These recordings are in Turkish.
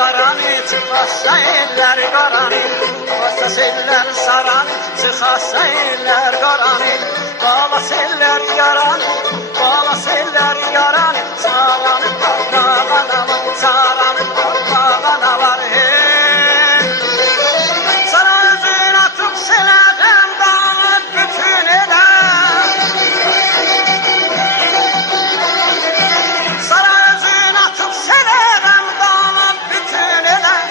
sarani, çıxasa eller qarani, Basas eller sarani, çıxasa eller qarani, Balas eller yarani, balas eller yarani, Saranı tapmağana var, saranı tapmağana var, Sana özün atıp selerden dağıt bütün eder, Sana özün atıp selerden dağıt bütün eder,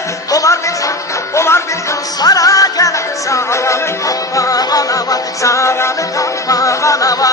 Olar bir gün sara gelir, saranı tapmağana var, saranı tapmağana var.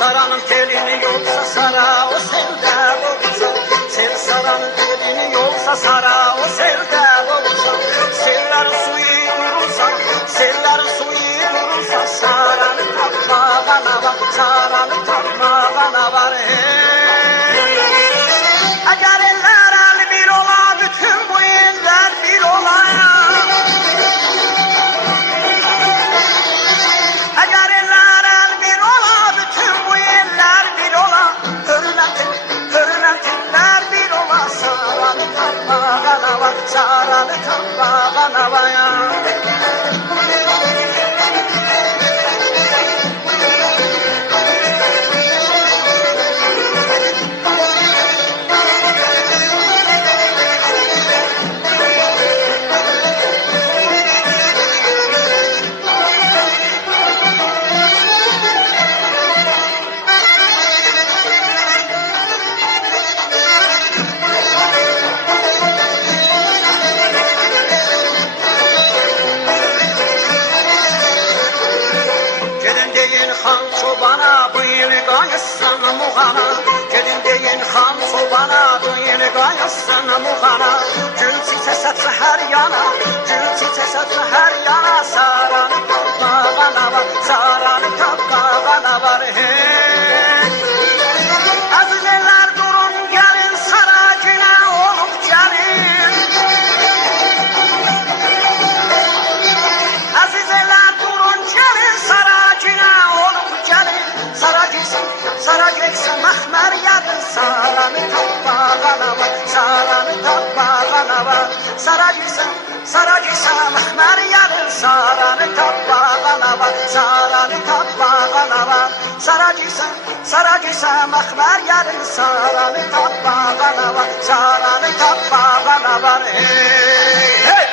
Saranın telini yoksa sara o selde olsa, Sel saranın telini yoksa sara o selde olsa, Sellerin suyu durursa, sellerin suyu durursa, Saranı tapmağana var, saranı tapmağana var, Eğer eller el bir ola, bütün bu eller bir ola, Eğer eller el bir ola, bütün bu eller bir ola, hürmetler bir ola, Saranı tapmağana var, saranı tapmağana var. Han çobana bıyır gayısın muğana, Gelin deyin han çobana bıyır gayısın muğana, Gül çiçeşet her yana, gül çiçeşet her yana, Saranı tapmağana var, saranı tapmağana var, Azizeler durun gelin saracına olup gelin, Azizeler durun gelin saracına olup gelin, Saracaksan mahmer yarın, Saranı tapmağana var, saranı tapmağana var, Saracaksan mahmer yarın, Saranı tapmağana var, saranı tapmağana var, Saracaksan mahmer yarın, Saranı tapmağana var, saranı tapmağana var, hey!